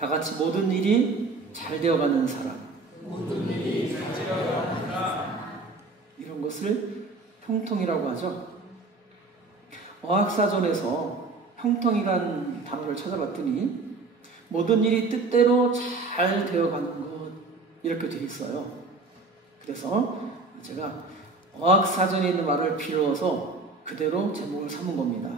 다 같이 모든 일이 잘 되어가는 사람. 이런 것을 형통이라고 하죠. 어학사전에서 형통이란 단어를 찾아봤더니 모든 일이 뜻대로 잘 되어가는 것, 이렇게 되어 있어요. 그래서 제가 어학사전에 있는 말을 빌어서 그대로 제목을 삼은 겁니다.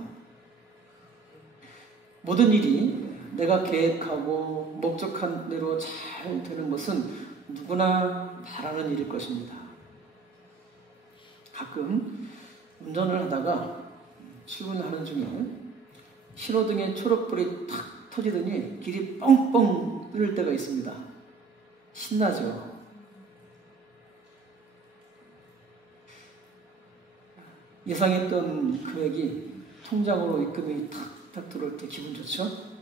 모든 일이 내가 계획하고 목적한 대로 잘 되는 것은 누구나 바라는 일일 것입니다. 가끔 운전을 하다가 출근하는 중에 신호등에 초록불이 탁 터지더니 길이 뻥뻥 뚫릴 때가 있습니다. 신나죠? 예상했던 금액이 통장으로 입금이 탁탁 들어올 때 기분 좋죠?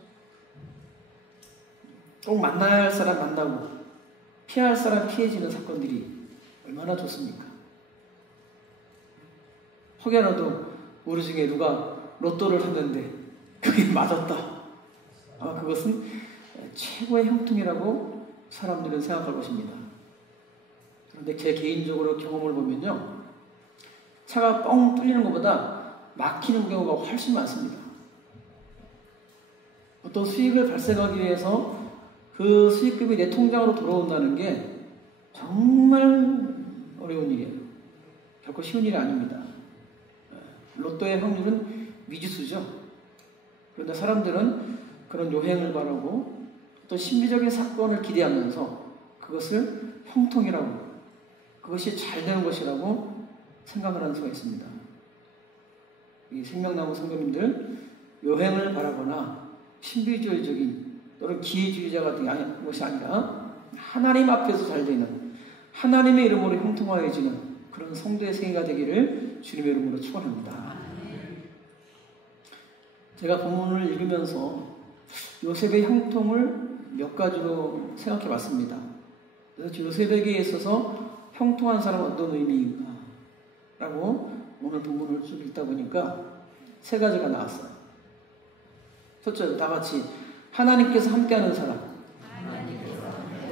꼭 만나야 할 사람 만나고 피할 사람 피해지는 사건들이 얼마나 좋습니까? 혹여라도 우리 중에 누가 로또를 샀는데 그게 맞았다. 그것은 최고의 형통이라고 사람들은 생각할 것입니다. 그런데 제 개인적으로 경험을 보면요, 차가 뻥 뚫리는 것보다 막히는 경우가 훨씬 많습니다. 어떤 수익을 발생하기 위해서 그 수익금이 내 통장으로 돌아온다는 게 정말 어려운 일이에요. 결코 쉬운 일이 아닙니다. 로또의 확률은 미지수죠. 그런데 사람들은 그런 요행을 바라고 또 심리적인 사건을 기대하면서 그것을 형통이라고, 그것이 잘 되는 것이라고 생각을 하는 수가 있습니다. 이 생명나무 성도님들, 요행을 바라거나 신비주의적인 또는 기회주의자 같은 것이 아니라 하나님 앞에서 잘 되는, 하나님의 이름으로 형통하여지는 그런 성도의 생애가 되기를 주님의 이름으로 축원합니다. 제가 본문을 읽으면서 요셉의 형통을 몇 가지로 생각해 봤습니다. 그래서 요셉에게 있어서 형통한 사람은 어떤 의미인가 라고 오늘 본문을 쭉 읽다 보니까 세 가지가 나왔어요. 첫째, 다 같이 하나님께서 함께하는 사람.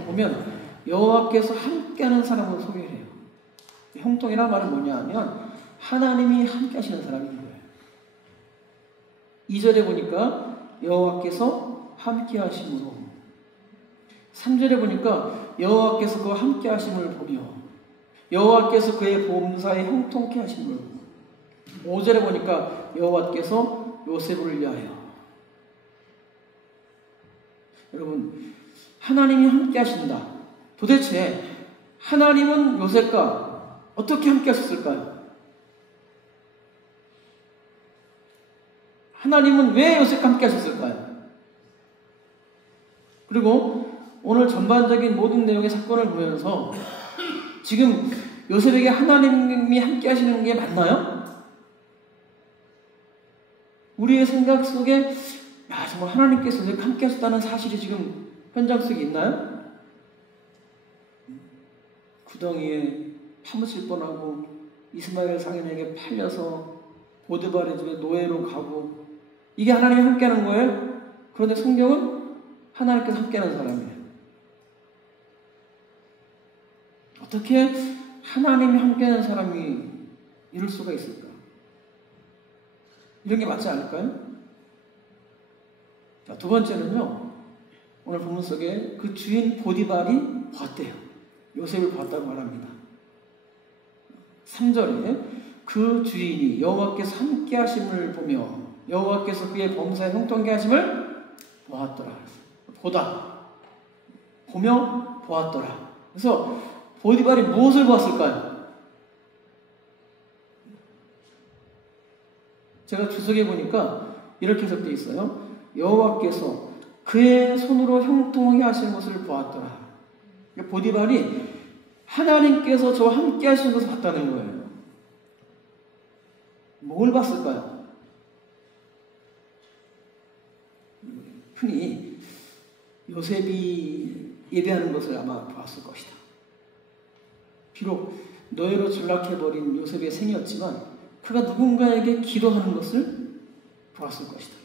보면 여호와께서 함께하는 사람을 소개해요. 형통이란 말은 뭐냐 하면 하나님이 함께하시는 사람인 거예요. 2절에 보니까 여호와께서 함께하심으로, 3절에 보니까 여호와께서 그와 함께하심을 보며 여호와께서 그의 범사에 형통케 하심을, 5절에 보니까 여호와께서 요셉을 위하여. 여러분, 하나님이 함께 하신다. 도대체 하나님은 요셉과 어떻게 함께 하셨을까요? 하나님은 왜 요셉과 함께 하셨을까요? 그리고 오늘 전반적인 모든 내용의 사건을 보면서 지금 요셉에게 하나님이 함께 하시는 게 맞나요? 우리의 생각 속에 정말 하나님께서 요셉과 함께 하셨다는 사실이 지금 현장 속에 있나요? 구덩이에 파묻힐 뻔하고 이스마엘 상인에게 팔려서 보드발의 집에 노예로 가고, 이게 하나님이 함께하는 거예요? 그런데 성경은 하나님께서 함께하는 사람이에요. 어떻게 하나님이 함께하는 사람이 이럴 수가 있을까? 이런 게 맞지 않을까요? 자, 두 번째는요, 오늘 본문 속에 그 주인 보디발이 봤대요. 요셉을 봤다고 말합니다. 3절에 그 주인이 여호와께서 함께 하심을 보며 여호와께서 그의 범사에 형통케 하심을 보았더라. 보다, 보며 보았더라. 그래서 보디발이 무엇을 보았을까요? 제가 주석에 보니까 이렇게 해석되어 있어요. 여호와께서 그의 손으로 형통하게 하신 것을 보았더라. 보디발이 하나님께서 저와 함께 하신 것을 봤다는 거예요. 뭘 봤을까요? 흔히 요셉이 예배하는 것을 아마 보았을 것이다. 비록 노예로 전락해버린 요셉의 생이었지만 그가 누군가에게 기도하는 것을 보았을 것이다.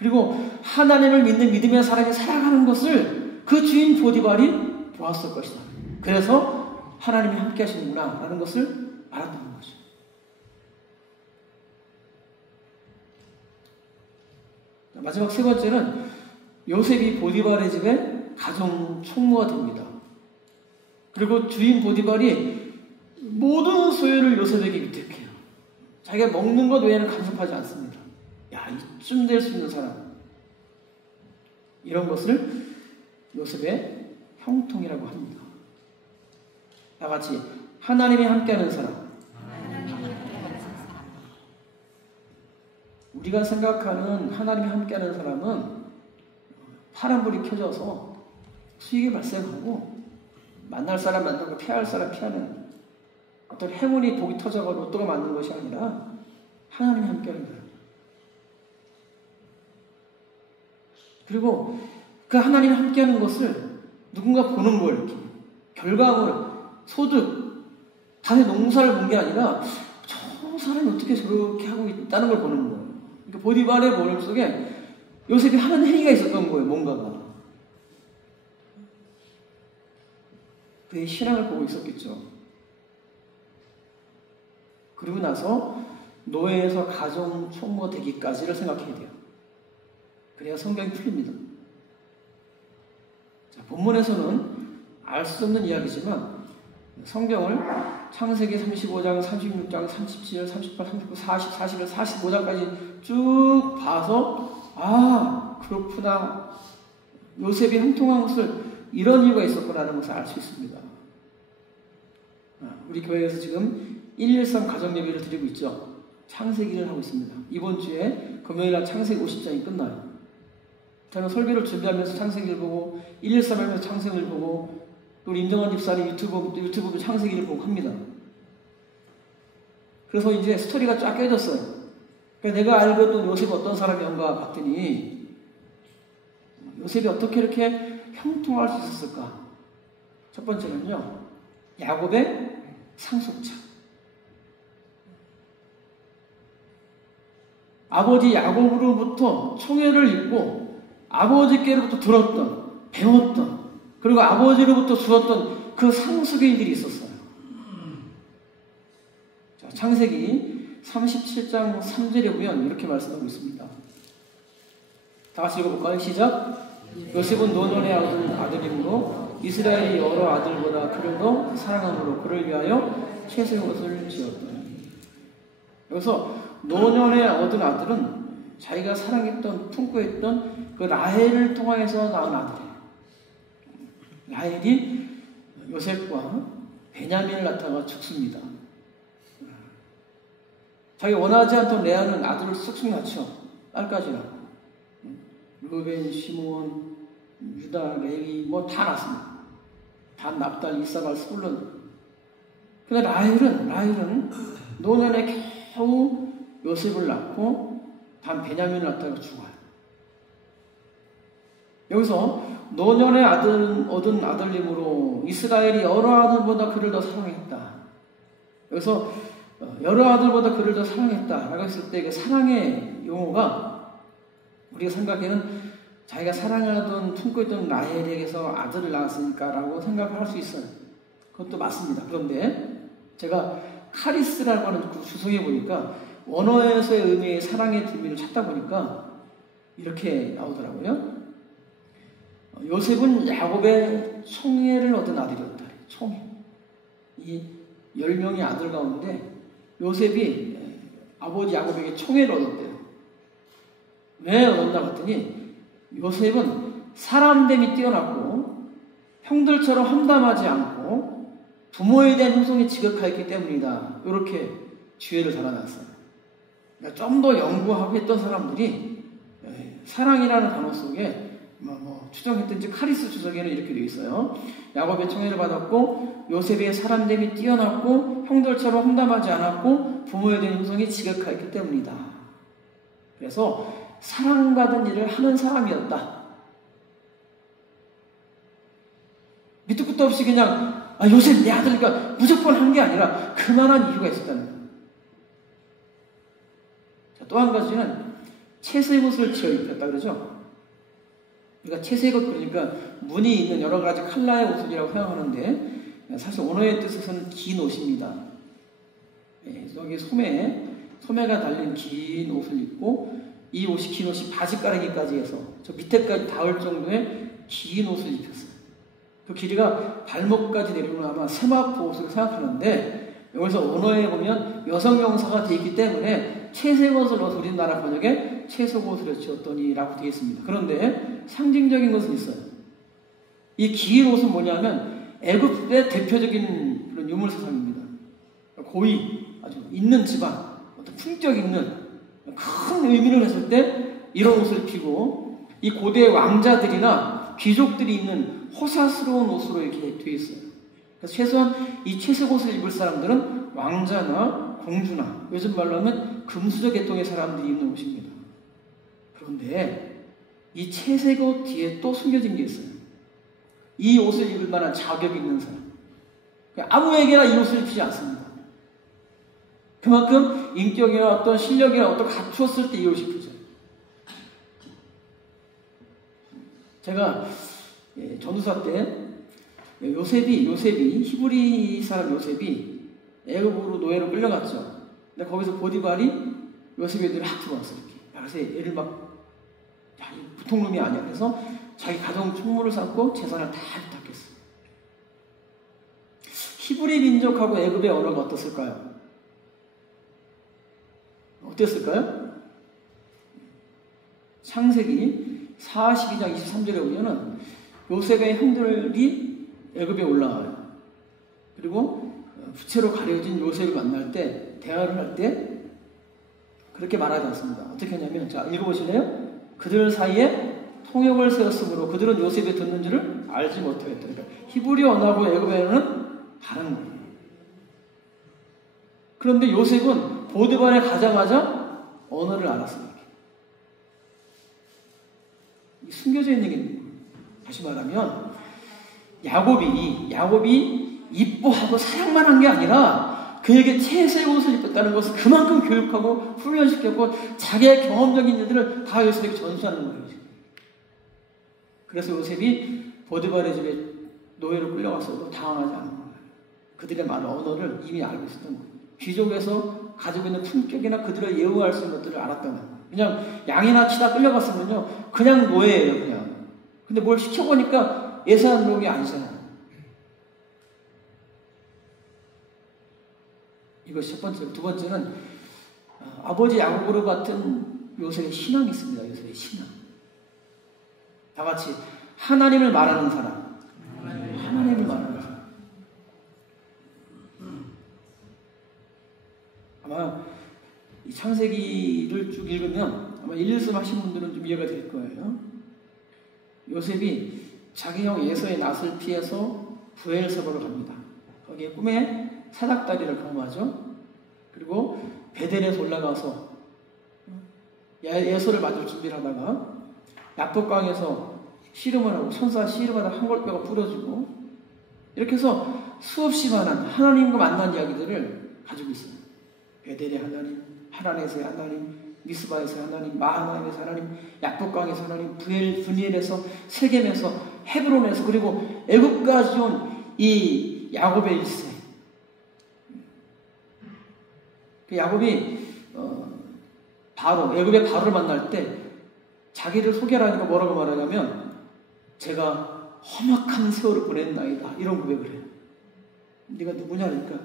그리고 하나님을 믿는 믿음의 사람이 살아가는 것을 그 주인 보디발이 보았을 것이다. 그래서 하나님이 함께 하시는구나 라는 것을 알았다는 거죠. 마지막 세 번째는 요셉이 보디발의 집에 가정 총무가 됩니다. 그리고 주인 보디발이 모든 소유를 요셉에게 위탁해요. 자기가 먹는 것 외에는 간섭하지 않습니다. 야, 이쯤 될 수 있는 사람. 이런 것을 요셉의 형통이라고 합니다. 다 같이 하나님이 함께하는 사람. 우리가 생각하는 하나님이 함께하는 사람은 파란불이 켜져서 수익이 발생하고 만날 사람 만나고 피할 사람 피하는 어떤 행운이 복이 터져가 로또가 맞는 것이 아니라 하나님이 함께하는 사람. 그리고 그 하나님이 함께하는 것을 누군가 보는 거예요. 이렇게. 결과물, 소득, 단의 농사를 본 게 아니라 저 사람이 어떻게 저렇게 하고 있다는 걸 보는 거예요. 그러니까 보디발의 머릿속에 요셉이 하는 행위가 있었던 거예요. 뭔가가. 그의 신앙을 보고 있었겠죠. 그리고 나서 노예에서 가정 총무가 되기까지를 생각해야 돼요. 그래야 성경이 풀립니다. 자, 본문에서는 알 수 없는 이야기지만 성경을 창세기 35장, 36장, 37, 38, 39, 40, 41, 45장까지 쭉 봐서 아, 그렇구나. 요셉이 형통한 것을 이런 이유가 있었구나라는 것을 알 수 있습니다. 우리 교회에서 지금 113 가정예배를 드리고 있죠. 창세기를 하고 있습니다. 이번 주에 금요일날 창세기 50장이 끝나요. 저는 설교를 준비하면서 창세기를 보고 113 하면서 창세기를 보고 또 우리 임정환 집사님 유튜브 창세기를 보고 합니다. 그래서 이제 스토리가 쫙 깨졌어요. 그러니까 내가 알고 있던 요셉이 어떤 사람이었는가 봤더니 요셉이 어떻게 이렇게 형통할 수 있었을까? 첫 번째는요, 야곱의 상속자. 아버지 야곱으로부터 총애를 입고 아버지께로부터 들었던, 배웠던, 그리고 아버지로부터 주었던 그 상속의 일들이 있었어요. 자, 창세기 37장 3절에 보면 이렇게 말씀하고 있습니다. 다 같이 읽어볼까요? 시작. 요셉은 노년의 아들이므로 이스라엘이 여러 아들보다 그를 더 사랑함으로 그를 위하여 최소의 것을 지었더니. 여기서 노년에 얻은 아들은 자기가 사랑했던, 품고 있던 그 라헬을 통하여서 낳은 아들이에요. 라헬이 요셉과 베냐민을 낳다가 죽습니다. 자기 원하지 않던 레아는 아들을 쑥쑥 낳죠. 딸까지 낳고. 루벤, 시므온, 유다, 레위 뭐 다 낳습니다. 단, 납달, 이사갈, 스불론. 근데 라헬은 노년에 겨우 요셉을 낳고 단 베냐민을 낳다가 죽어요. 여기서 노년에 얻은 아들님으로 이스라엘이 여러 아들보다 그를 더 사랑했다. 여기서 여러 아들보다 그를 더 사랑했다라고 했을 때 그 사랑의 용어가 우리가 생각에는 자기가 사랑하던 품고 있던 라헬에게서 아들을 낳았으니까라고 생각할 수 있어요. 그것도 맞습니다. 그런데 제가 카리스라고 하는 그 주석에 보니까 원어에서의 의미의 사랑의 의미를 찾다 보니까 이렇게 나오더라고요. 요셉은 야곱의 총애를 얻은 아들이었다. 총애. 이 10명의 아들 가운데 요셉이 아버지 야곱에게 총애를 얻었대요. 왜 얻었나 봤더니 요셉은 사람됨이 뛰어났고 형들처럼 험담하지 않고 부모에 대한 형성이 지극하였기 때문이다. 이렇게 지혜를 달아놨어요. 그러니까 좀 더 연구하고 했던 사람들이 사랑이라는 단어 속에 추정했든지 카리스 주석에는 이렇게 되어 있어요. 야곱의 총애를 받았고 요셉의 사람됨이 뛰어났고 형들처럼 험담하지 않았고 부모에 대한 형성이 지극하였기 때문이다. 그래서 사랑받은 일을 하는 사람이었다. 밑도 끝도 없이 그냥 요셉 내 아들이니까 무조건 한 게 아니라 그만한 이유가 있었다는 거예요. 또 한 가지는 채색 옷을 지어 입혔다 그러죠. 그러니까 채색 옷 그러니까 무늬 있는 여러 가지 컬러의 옷이라고 사용하는데 사실 언어의 뜻에서는 긴 옷입니다. 여기 소매가 달린 긴 옷을 입고 이 옷이 긴 옷이 바지가랑이까지 해서 저 밑에까지 닿을 정도의 긴 옷을 입혔어요. 그 길이가 발목까지 내려오는 아마 세마포 옷을 생각하는데 여기서 언어에 보면 여성 명사가 되어 있기 때문에 채색 옷을 넣어서 우리나라 번역에 채색 옷을 지었더니 라고 되어 있습니다. 그런데 상징적인 것은 있어요. 이 긴 옷은 뭐냐면 애굽의 대표적인 그런 유물사상입니다. 고위 아주 있는 집안 어떤 품격 있는 큰 의미를 했을 때 이런 옷을 입히고 이 고대 왕자들이나 귀족들이 입는 호사스러운 옷으로 이렇게 되어 있어요. 그래서 최소한 이 채색 옷을 입을 사람들은 왕자나 공주나 요즘 말로 하면 금수저 계통의 사람들이 입는 옷입니다. 그런데 이 채색 옷 뒤에 또 숨겨진 게 있어요. 이 옷을 입을 만한 자격이 있는 사람. 아무에게나 이 옷을 입히지 않습니다. 그만큼 인격이나 어떤 실력이나 어떤 갖추었을 때 이 옷이 입혀져요. 제가 전도사 때 요셉이 히브리 사람 요셉이 애굽으로 노예로 끌려갔죠. 근데 거기서 보디발이 요셉의 애들을 확 들어왔어 이렇게. 그래서 애를 막 보통 놈이 아니야. 그래서 자기 가정 총무를 삼고 재산을 다 위탁했어. 히브리 민족하고 애굽의 언어가 어떻을까요? 어땠을까요? 창세기 42장 23절에 보면은 요셉의 형들이 애굽에 올라와요. 그리고 부채로 가려진 요셉을 만날 때 대화를 할 때 그렇게 말하지 않습니다. 어떻게 하냐면 자 읽어보실래요? 그들 사이에 통역을 세웠으므로 그들은 요셉이 듣는 줄을 알지 못하였다. 그러니까 히브리 언어하고 애굽의 언어는 다른 거예요. 그런데 요셉은 보디발에 가자마자 언어를 알았어요. 숨겨져 있는 게 있는 거예요. 다시 말하면 야곱이 이뻐하고 사랑만 한 게 아니라 그에게 채색 옷을 입혔다는 것은 그만큼 교육하고 훈련시켰고 자기의 경험적인 일들을 다 요셉에게 전수하는 거예요. 그래서 요셉이 보디발의 집에 노예로 끌려갔어도 당황하지 않은 거예요. 그들의 많은 언어를 이미 알고 있었던 거예요. 귀족에서 가지고 있는 품격이나 그들을 예우할 수 있는 것들을 알았다는 거예요. 그냥 양이나 치다 끌려갔으면요 그냥 노예예요 그냥. 근데 뭘 시켜보니까 예사한 놈이 아니잖아요. 이것이 첫 번째고, 두 번째는 아버지 야고보르 같은 요셉의 신앙이 있습니다. 요셉의 신앙. 다 같이 하나님을 말하는 사람. 하나님을 말하는 사람. 아마 이 창세기를 쭉 읽으면 아마 일일씀 하신 분들은 좀 이해가 될 거예요. 요셉이 자기 형 예서의 낯을 피해서 부엘세바로 갑니다. 거기에 꿈에 사닥다리를 경험하죠. 그리고 베델에서 올라가서 예서를 맞을 준비를 하다가 야복강에서 씨름을 하고 천사 씨름하다 한골뼈가 부러지고 이렇게 해서 수없이 많은 하나님과 만난 이야기들을 가지고 있어요. 베델의 하나님, 하란에서의 하나님, 미스바에서 하나님, 마하나임에서 하나님, 야복강에서 하나님, 브니엘에서, 세겜에서, 헤브론에서, 그리고 애굽까지 온 이 야곱의 일생. 그 야곱이 애굽의 바로를 만날 때 자기를 소개하니까 뭐라고 말하냐면 제가 험악한 세월을 보냈나이다 이런 고백을 해요. 네가 누구냐 그러니까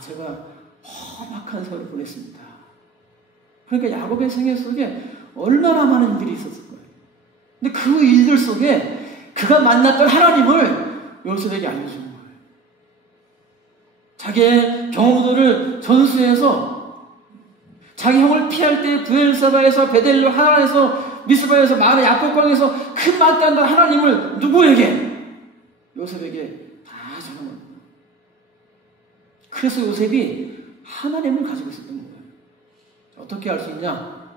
제가 험악한 세월을 보냈습니다. 그러니까 야곱의 생애 속에 얼마나 많은 일들이 있었을 거예요. 근데 그 일들 속에 그가 만났던 하나님을 요셉에게 알려주는 거예요. 자기의 경험들을 전수해서 자기 형을 피할 때 부엘세바에서 베델로 하란에서 미스바에서 마르 야복강에서 큰 말단다 하나님을 누구에게? 요셉에게 다 전하는 거예요. 그래서 요셉이 하나님을 가지고 있었던 거예요. 어떻게 알 수 있냐?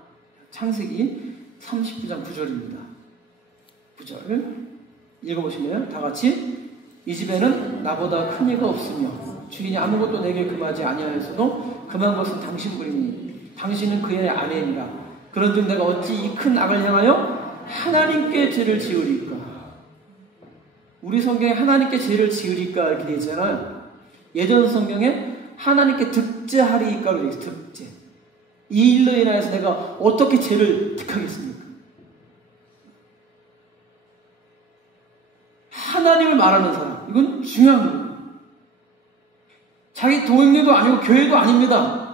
창세기 39장 9절입니다. 9절 읽어보시면 다 같이 이 집에는 나보다 큰 이가 없으며 주인이 아무것도 내게 금하지 아니하였어도 금한 것은 당신 부리니 당신은 그의 아내이니라. 그런즉 내가 어찌 이 큰 악을 향하여 하나님께 죄를 지으리까? 우리 성경에 하나님께 죄를 지으리까 이렇게 되어 있잖아요. 예전 성경에 하나님께 득죄하리까 이렇게 되어 있어요. 득죄. 이 일로 인하여서 내가 어떻게 죄를 득하겠습니까? 하나님을 말하는 사람, 이건 중요한 거예요. 자기 동행도 아니고 교회도 아닙니다.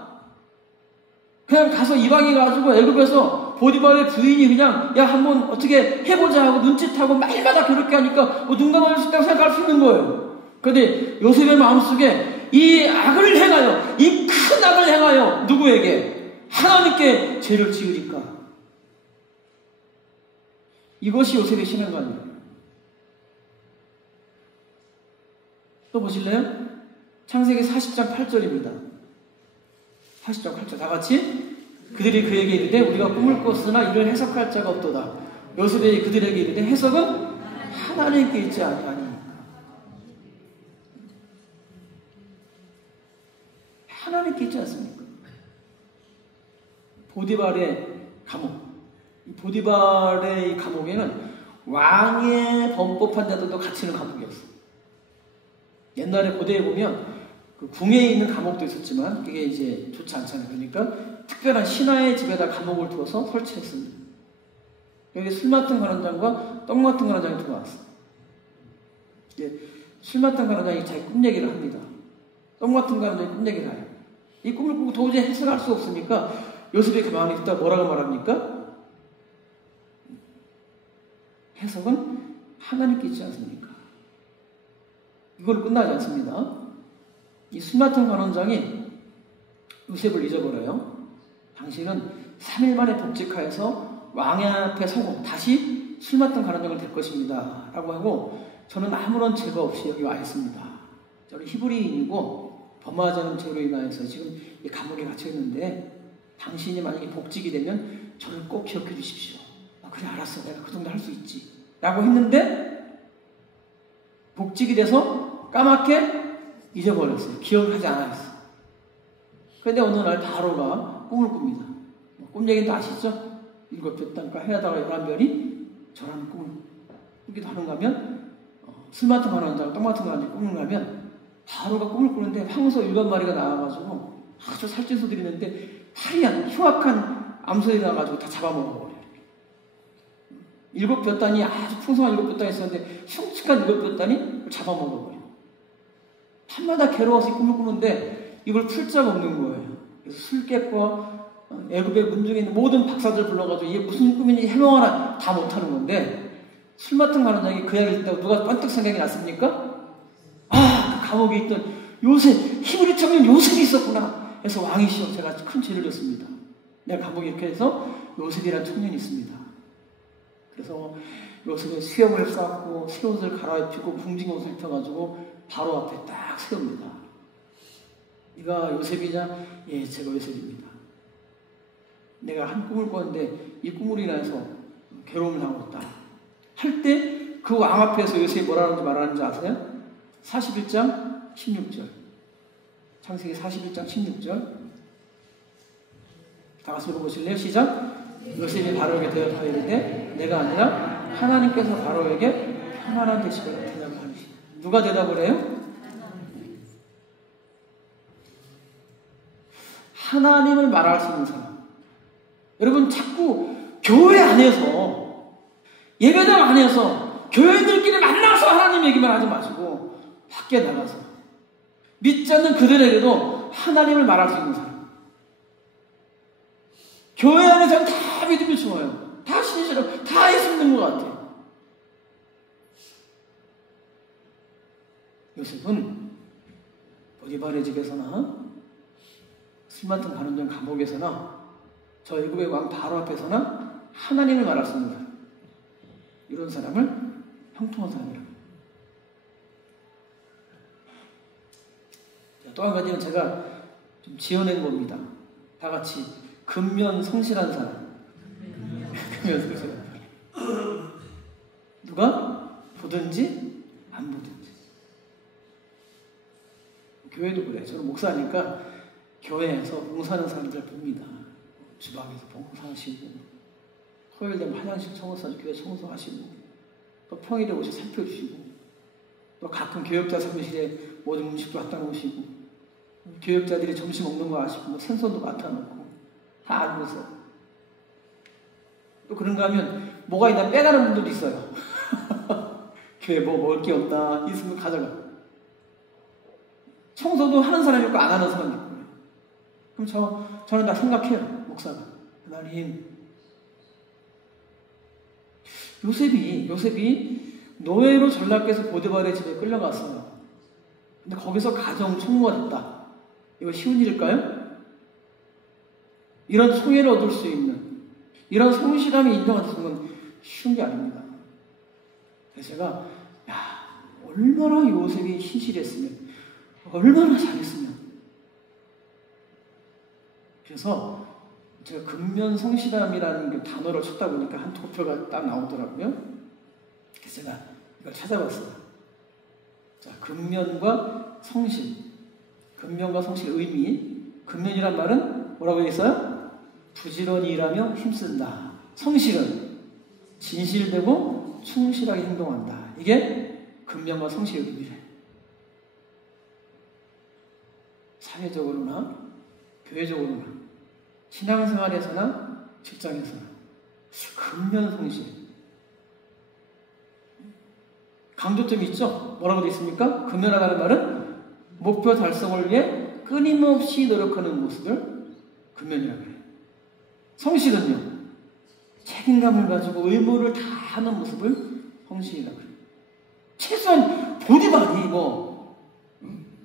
그냥 가서 이방에 가지고 애굽에서 보디발의 부인이 그냥 야 한번 어떻게 해보자 하고 눈짓하고 말마다 그렇게 하니까 뭐 눈 감을 수 있다고 생각할 수 있는 거예요. 그런데 요셉의 마음속에 이 악을 행하여, 이 큰 악을 행하여 누구에게? 하나님께 죄를 지으리까? 이것이 요셉의 신앙관이에요. 또 보실래요? 창세기 40장 8절입니다. 40장 8절 다 같이 그들이 그에게 이르되 우리가 꿈을 꿨으나 이를 해석할 자가 없도다. 요셉이 그들에게 이르되 해석은 하나님께 있지 아니하니. 하나님께 있지 않습니까? 보디발의 감옥. 이 보디발의 이 감옥에는 왕의 범법한 자들도 같이 있는 감옥이었어요. 옛날에 고대에 보면 그 궁에 있는 감옥도 있었지만 그게 이제 좋지 않잖아요. 그러니까 특별한 신하의 집에다 감옥을 두어서 설치했습니다. 여기 술 맡은 관원장과 떡 맡은 관원장이 들어왔어요. 술 맡은 관원장이 자기 꿈 얘기를 합니다. 떡 맡은 관원장이 꿈 얘기를 해요. 이 꿈을 꾸고 도저히 해석할 수 없으니까 요셉이 가만히 있다 뭐라고 말합니까? 해석은 하나님께 있지 않습니까? 이걸로 끝나지 않습니다. 이 술 맡은 관원장이 요셉을 잊어버려요. 당신은 3일 만에 복직하여서 왕의 앞에 서고 다시 술 맡은 관원장을 될 것입니다. 라고 하고 저는 아무런 죄가 없이 여기 와 있습니다. 저는 히브리인이고 범하자는 죄로 인하여서 지금 이 감옥에 갇혀 있는데 당신이 만약에 복직이 되면 저를 꼭 기억해 주십시오. 그래 알았어. 내가 그 정도 할 수 있지. 라고 했는데 복직이 돼서 까맣게 잊어버렸어요. 기억을 하지 않았어요. 그런데 어느 날 바로가 꿈을 꿉니다. 꿈 얘기는 다 아시죠? 7별 땅과 해하다가 11별이 저라는 꿈을 꾸기도 하는가 하면 술 맡은 관원장, 떡 맡은 관원장이 꿈을 가면 바로가 꿈을 꾸는데 황소 7마리가 나와가지고 아주 살찐 소들이 있는데 파리한 흉악한 암소들이 나와가지고 다 잡아먹어버려요. 7별 단이 아주 풍성한 7별 단이 있었는데 흉측한 7별 단이 잡아먹어버려요. 밤마다 괴로워서 이 꿈을 꾸는데 이걸 풀 자가 없는 거예요. 그래서 술객과 애굽의 문중에 있는 모든 박사들 불러가지고 이게 무슨 꿈인지 해명하나 다 못하는 건데 술 맡은 관원장이 그 이야기를 듣다가 누가 번뜩 생각이 났습니까? 아, 그 감옥에 있던 요셉, 히브리 청년 요셉이 있었구나. 그래서 왕이시여 제가 큰 죄를 졌습니다. 내가 감옥에 이렇게 해서 요셉이라는 청년이 있습니다. 그래서 요셉의 수염을 깎고 새 옷을 갈아입히고 붕진 옷을 입혀가지고 바로 앞에 딱 세웁니다. 네가 요셉이냐? 예, 제가 요셉입니다. 내가 한 꿈을 꿨는데 이 꿈으로 인해서 괴로움을 당했다. 할 때 그 왕 앞에서 요셉이 뭐라는지 말하는지 아세요? 41장 16절. 창세기 41장 16절. 다 같이 읽어보실래요? 시작. 요셉이 바로에게 대답하여 이르되 내가 아니라 하나님께서 바로에게 평안한 되시기를 대답하시니. 누가 대답을 해요? 하나님을 말할 수 있는 사람. 여러분 자꾸 교회 안에서 예배당 안에서 교회들끼리 만나서 하나님 얘기만 하지 마시고 밖에 나가서 믿지 않는 그들에게도 하나님을 말할 수 있는 사람. 교회 안에서는 다 믿음이 좋아요. 다 신실하고 다 예수 믿는 것 같아요. 요셉은 보디발의 집에서나 술 맡은 관원장 감옥에서나 저 애굽의 왕 바로 앞에서나 하나님을 말할 수 있는 사람. 이런 사람을 형통한 사람이라고. 또 한 가지는 제가 좀 지어낸 겁니다. 다 같이 근면 성실한 사람. 근면 성실한 사람. 누가 보든지 안 보든지. 교회도 그래. 저는 목사니까 교회에서 봉사하는 사람들 봅니다. 주방에서 봉사하시고, 토요일 되면 화장실 청소하시고, 교회 청소하시고, 또 평일에 오셔서 살펴주시고, 또 가끔 교역자 사무실에 모든 음식도 갖다 놓으시고, 교역자들이 점심 먹는 거 아시고, 뭐 생선도 맡아놓고, 다 알고서. 또 그런가 하면, 뭐가 있나 빼가는 분들도 있어요. 교회 뭐 먹을 게 없다, 있으면 가져가. 청소도 하는 사람이 있고, 안 하는 사람이 있고. 그럼 저는 다 생각해요, 목사가. 하나님, 요셉이 노예로 전락해서 보디발의 집에 끌려갔어요. 근데 거기서 가정 총무가 됐다. 이거 쉬운 일일까요? 이런 소외를 얻을 수 있는, 이런 성실함이 인정받는 건 쉬운 게 아닙니다. 그래서 제가, 얼마나 요셉이 신실했으면, 얼마나 잘했으면. 그래서 제가 근면 성실함이라는 단어를 찾다 보니까 한 도표가 딱 나오더라고요. 그래서 제가 이걸 찾아봤어요. 자, 근면과 성실. 근면과 성실 의미. 근면이란 말은 뭐라고 되어 있어요? 부지런히 일하며 힘쓴다. 성실은 진실되고 충실하게 행동한다. 이게 근면과 성실의 의미래. 사회적으로나 교회적으로나 신앙생활에서나 직장에서나 근면 성실. 강조점이 있죠? 뭐라고 되어 있습니까? 근면하다는 말은 목표 달성을 위해 끊임없이 노력하는 모습을 근면이라고 해요. 성실은요, 책임감을 가지고 의무를 다 하는 모습을 성실이라고 해요. 최소한 보디발이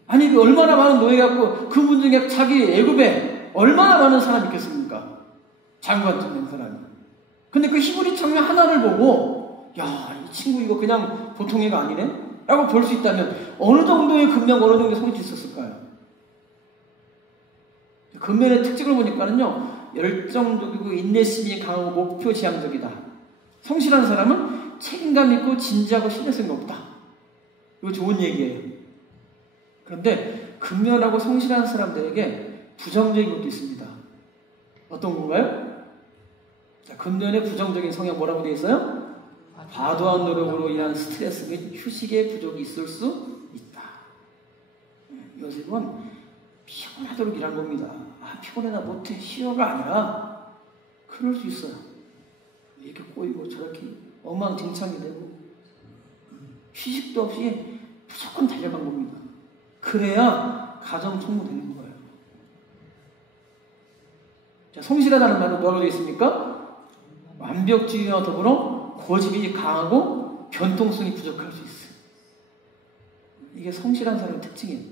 아니 얼마나 많은 노예 갖고 그분 중에 자기 애굽에 얼마나 많은 사람이 있겠습니까? 장관쯤 된 사람이. 근데 그 히브리 청년 하나를 보고, 이 친구 이거 그냥 보통 애가 아니네? 라고 볼 수 있다면 어느 정도의 근면, 어느 정도의 성실이 있었을까요? 근면의 특징을 보니까는요, 열정적이고 인내심이 강하고 목표 지향적이다. 성실한 사람은 책임감 있고 진지하고 신뢰성이 높다. 이거 좋은 얘기예요. 그런데 근면하고 성실한 사람들에게 부정적인 것도 있습니다. 어떤 건가요? 자, 근면의 부정적인 성향 뭐라고 되어 있어요? 과도한 노력으로 인한 스트레스 및 휴식의 부족이 있을 수 있다. 요셉은 피곤하도록 일한 겁니다. 피곤해 나 못해 쉬어가 아니라 그럴 수 있어요. 이렇게 꼬이고 저렇게 엉망진창이 되고 휴식도 없이 무조건 달려간 겁니다. 그래야 가정 총무되는 거예요. 자, 성실하다는 말은 뭐라고 되어 있습니까? 완벽주의와 더불어 고집이 강하고 변동성이 부족할 수 있어요. 이게 성실한 사람의 특징이에요.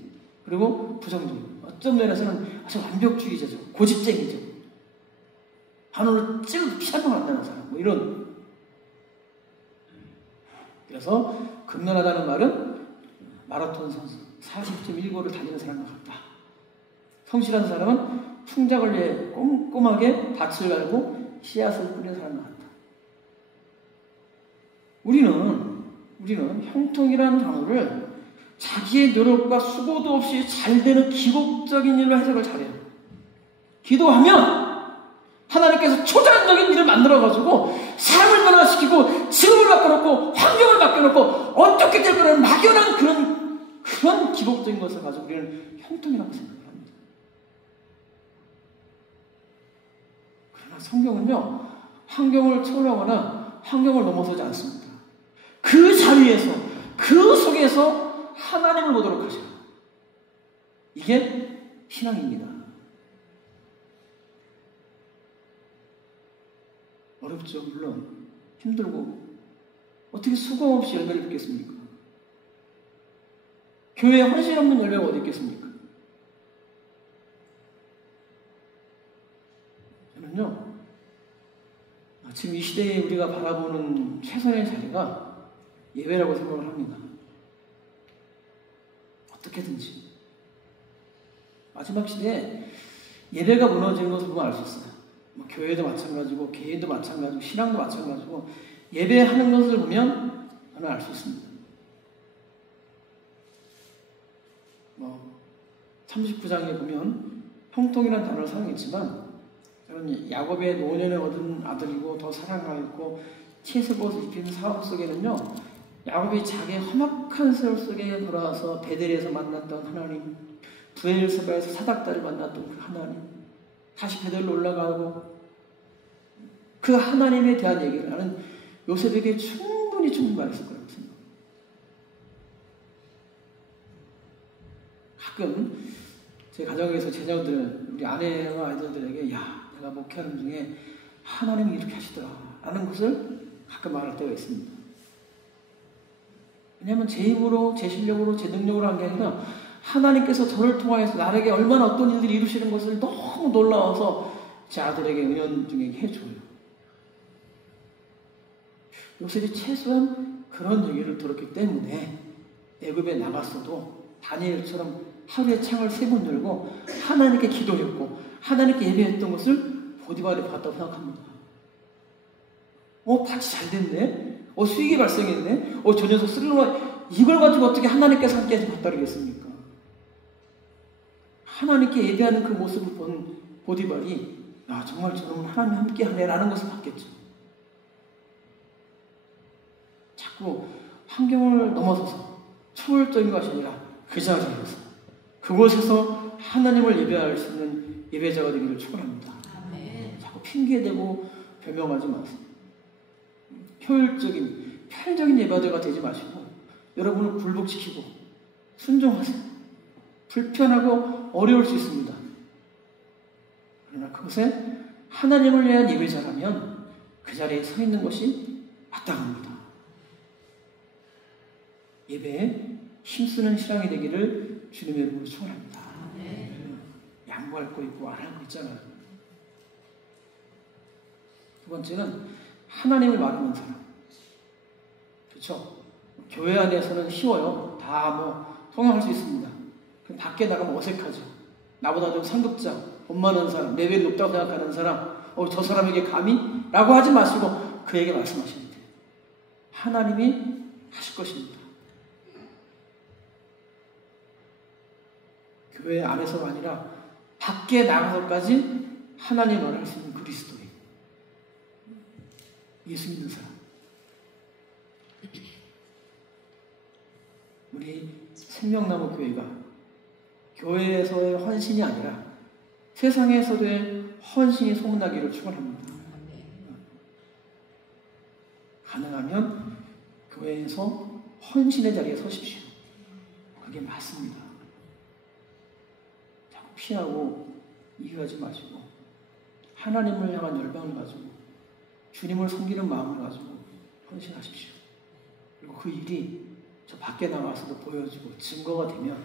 그리고 부정적이에요. 어떤 면에서는 아주 완벽주의자죠. 고집쟁이죠. 하늘을 찔러도 피하면 안 되는 사람. 이런. 그래서 근면하다는 말은 마라톤 선수 40.19를 달리는 사람과 같다. 성실한 사람은 풍작을 위해 꼼꼼하게 밭을 갈고 씨앗을 뿌리는 사람과 같다. 우리는 형통이라는 단어를 자기의 노력과 수고도 없이 잘 되는 기복적인 일로 해석을 잘해요. 기도하면 하나님께서 초자연적인 일을 만들어가지고 삶을 변화시키고 직업을 바꿔놓고 환경을 바꿔놓고 어떻게 될 거라는 막연한 그런 기복적인 것을 가지고 우리는 형통이라고 생각합니다. 그러나 성경은요, 환경을 초월하거나 환경을 넘어서지 않습니다. 그 자리에서, 그 속에서 하나님을 보도록 하셔요. 이게 신앙입니다. 어렵죠, 물론. 힘들고. 어떻게 수고 없이 열매를 맺겠습니까? 교회에 헌신 없는 열매가 어디 있겠습니까? 저는요, 지금 이 시대에 우리가 바라보는 최선의 자리가 예배라고 생각을 합니다. 어떻게든지. 마지막 시대에 예배가 무너지는 것을 보면 알 수 있어요. 교회도 마찬가지고, 개인도 마찬가지고, 신앙도 마찬가지고, 예배하는 것을 보면 저는 알 수 있습니다. 39장에 보면 형통이라는 단어를 사용했지만 저는 야곱의 노년에 얻은 아들이고 더 사랑하였고 채색옷을 입힌 사업 속에는요, 야곱이 자기의 험악한 세월 속에 돌아와서 베델에서 만났던 하나님, 부엘세바에서 사닥다를 만났던 그 하나님, 다시 베델로 올라가고 그 하나님에 대한 얘기를 하는 요셉에게 충분히 말했을 거라고 생각합니다. 가끔 제 가정에서 제자들은 우리 아내와 아이들에게 야, 내가 목회하는 중에 하나님이 이렇게 하시더라 라는 것을 가끔 말할 때가 있습니다. 왜냐하면 제 힘으로, 제 실력으로, 제 능력으로 한 게 아니라 하나님께서 저를 통하여서 나에게 얼마나 어떤 일들이 이루시는 것을 너무 놀라워서 제 아들에게 은연중에 해줘요. 요셉이 최소한 그런 얘기를 들었기 때문에 애굽에 나갔어도 다니엘처럼 하루에 창을 3번 열고 하나님께 기도했고 하나님께 예배했던 것을 보디발이 봤다고 생각합니다. 밭이 잘 됐네? 수익이 발생했네? 저 녀석 쓸려와 이걸 가지고 어떻게 하나님께서 함께 봤다르겠습니까? 하나님께 예배하는 그 모습을 본 보디발이 야, 정말 저놈은 하나님 함께 하네 라는 것을 봤겠죠. 자꾸 환경을 넘어서서 초월적인 것이 아니라 그 자리에서 그곳에서 하나님을 예배할 수 있는 예배자가 되기를 축원합니다. 자꾸 핑계대고 변명하지 마세요. 효율적인 편적인 예배자가 되지 마시고 여러분을 굴복시키고 순종하세요. 불편하고 어려울 수 있습니다. 그러나 그것에 하나님을 위한 예배자라면 그 자리에 서 있는 것이 마땅합니다. 예배에 힘쓰는 신앙이 되기를 주님의 이름으로 축원합니다. 양보할 거 있고 안 할 거 있잖아요. 두 번째는 하나님을 말하는 사람. 그렇죠? 교회 안에서는 쉬워요. 다 통용할 수 있습니다. 그럼 밖에 나가면 어색하죠. 나보다 좀 상급자, 돈 많은 사람, 레벨이 높다고 생각하는 사람, 저 사람에게 감히? 라고 하지 마시고 그에게 말씀하시면 돼요. 하나님이 하실 것입니다. 교회 안에서가 아니라 밖에 나가서까지 하나님 말을 할 수 있는 그리스도인, 예수 믿는 사람. 우리 생명나무 교회가 교회에서의 헌신이 아니라 세상에서도의 헌신이 소문나기를 축원합니다. 가능하면 교회에서 헌신의 자리에 서십시오. 그게 맞습니다. 자꾸 피하고 이유하지 마시고 하나님을 향한 열망을 가지고 주님을 섬기는 마음을 가지고 헌신하십시오. 그리고 그 일이 저 밖에 나가서도 보여지고 증거가 되면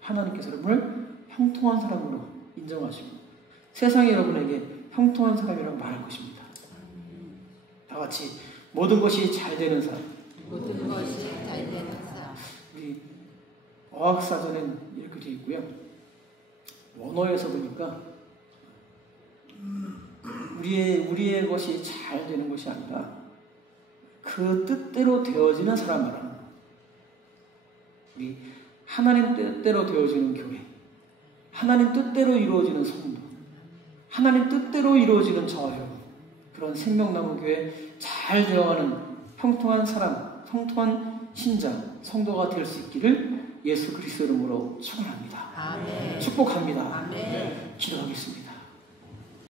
하나님께서 여러분을 형통한 사람으로 인정하시고 세상이 여러분에게 형통한 사람이라고 말할 것입니다. 다 같이 모든 것이 잘 되는 사람. 모든 것이 잘 되는 사람. 우리 어학사전엔 이렇게 되어 있고요. 원어에서 보니까 우리의 것이 잘 되는 것이 아니라 그 뜻대로 되어지는 사람 말하는 거예요. 우리 하나님 뜻대로 되어지는 교회, 하나님 뜻대로 이루어지는 성도, 하나님 뜻대로 이루어지는 저와 여러분, 그런 생명나무 교회 잘 되어가는 형통한 사람, 형통한 신자, 성도가 될 수 있기를 예수 그리스도 이름으로 축원합니다. 아멘. 축복합니다. 아멘. 기도하겠습니다.